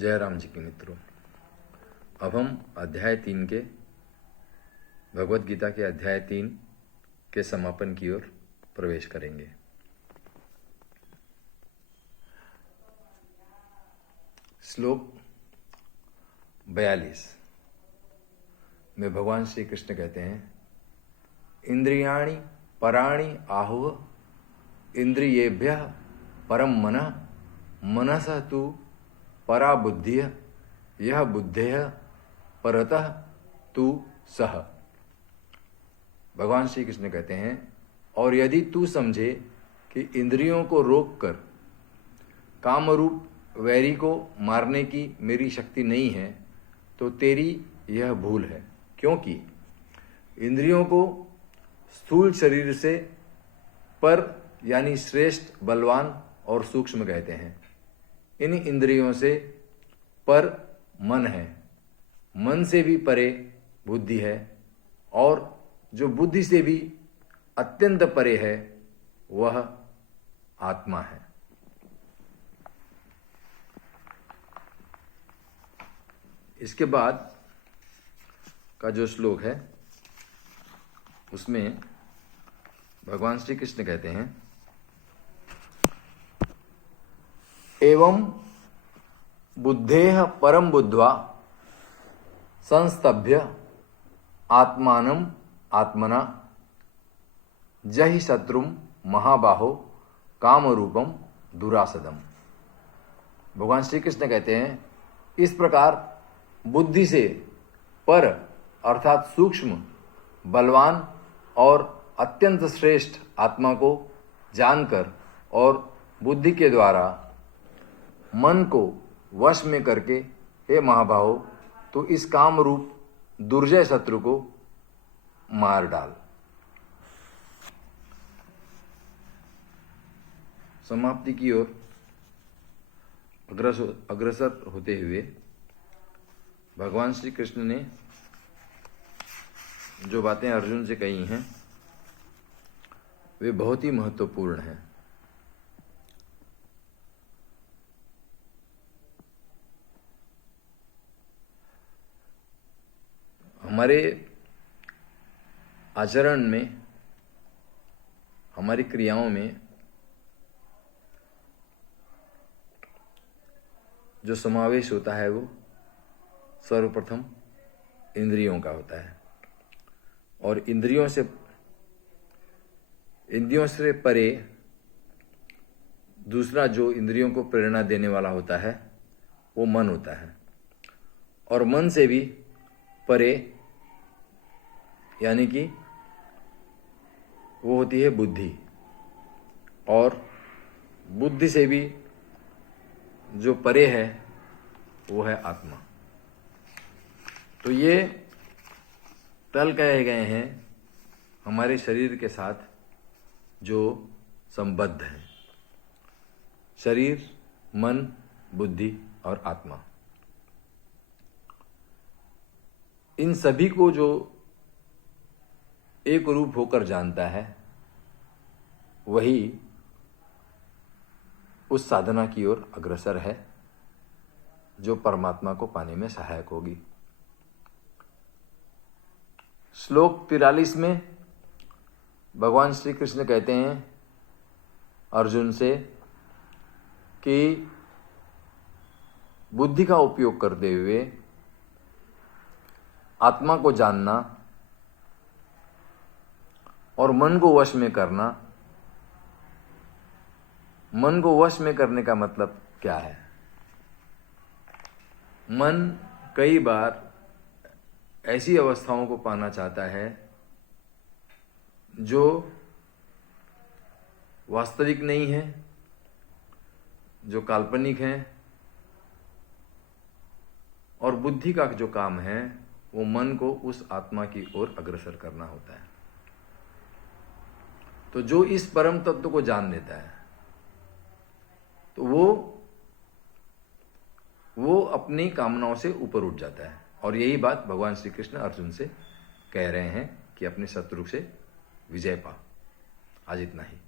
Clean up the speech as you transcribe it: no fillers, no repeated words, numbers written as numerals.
जय राम जी के मित्रों, अब हम अध्याय 3 के भगवत गीता के अध्याय 3 के समापन की ओर प्रवेश करेंगे। श्लोक 42 में भगवान श्री कृष्ण कहते हैं, इंद्रियाणि पराणि आहुः इंद्रियेभ्यः परम मनः मनसः तु परा बुद्धिः यह बुद्धेः परतः तु सः। भगवान श्री कृष्ण कहते हैं, और यदि तू समझे कि इंद्रियों को रोककर कामरूप वैरी को मारने की मेरी शक्ति नहीं है, तो तेरी यह भूल है, क्योंकि इंद्रियों को स्थूल शरीर से पर यानी श्रेष्ठ, बलवान और सूक्ष्म कहते हैं। इन इंद्रियों से पर मन है, मन से भी परे बुद्धि है, और जो बुद्धि से भी अत्यंत परे है वह आत्मा है। इसके बाद का जो श्लोक है उसमें भगवान श्री कृष्ण कहते हैं, एवं बुद्धेः परम बुद्ध्वा संस्तभ्य आत्मानं आत्मना जहि शत्रुं महाबाहो कामरूपम दुरासदम। भगवान श्री कृष्ण कहते हैं, इस प्रकार बुद्धि से पर अर्थात सूक्ष्म, बलवान और अत्यंत श्रेष्ठ आत्मा को जानकर और बुद्धि के द्वारा मन को वश में करके, हे महाबाहो, तो इस काम रूप दुर्जय शत्रु को मार डाल। समाप्ति की ओर अग्रसर होते हुए भगवान श्री कृष्ण ने जो बातें अर्जुन से कही हैं वे बहुत ही महत्वपूर्ण हैं। हमारे आचरण में, हमारी क्रियाओं में जो समावेश होता है वो सर्वप्रथम इंद्रियों का होता है, और इंद्रियों से परे दूसरा जो इंद्रियों को प्रेरणा देने वाला होता है वो मन होता है, और मन से भी परे यानी कि वो होती है बुद्धि, और बुद्धि से भी जो परे है वो है आत्मा। तो ये तल कहे गए हैं हमारे शरीर के साथ जो संबद्ध है, शरीर, मन, बुद्धि और आत्मा। इन सभी को जो एक रूप होकर जानता है वही उस साधना की ओर अग्रसर है जो परमात्मा को पाने में सहायक होगी। श्लोक 43 में भगवान श्री कृष्ण कहते हैं अर्जुन से कि बुद्धि का उपयोग करते हुए आत्मा को जानना और मन को वश में करना। मन को वश में करने का मतलब क्या है? मन कई बार ऐसी अवस्थाओं को पाना चाहता है जो वास्तविक नहीं है, जो काल्पनिक है, और बुद्धि का जो काम है वो मन को उस आत्मा की ओर अग्रसर करना होता है। तो जो इस परम तत्व को जान लेता है तो वो अपनी कामनाओं से ऊपर उठ जाता है, और यही बात भगवान श्री कृष्ण अर्जुन से कह रहे हैं कि अपने शत्रु से विजय पा। आज इतना ही।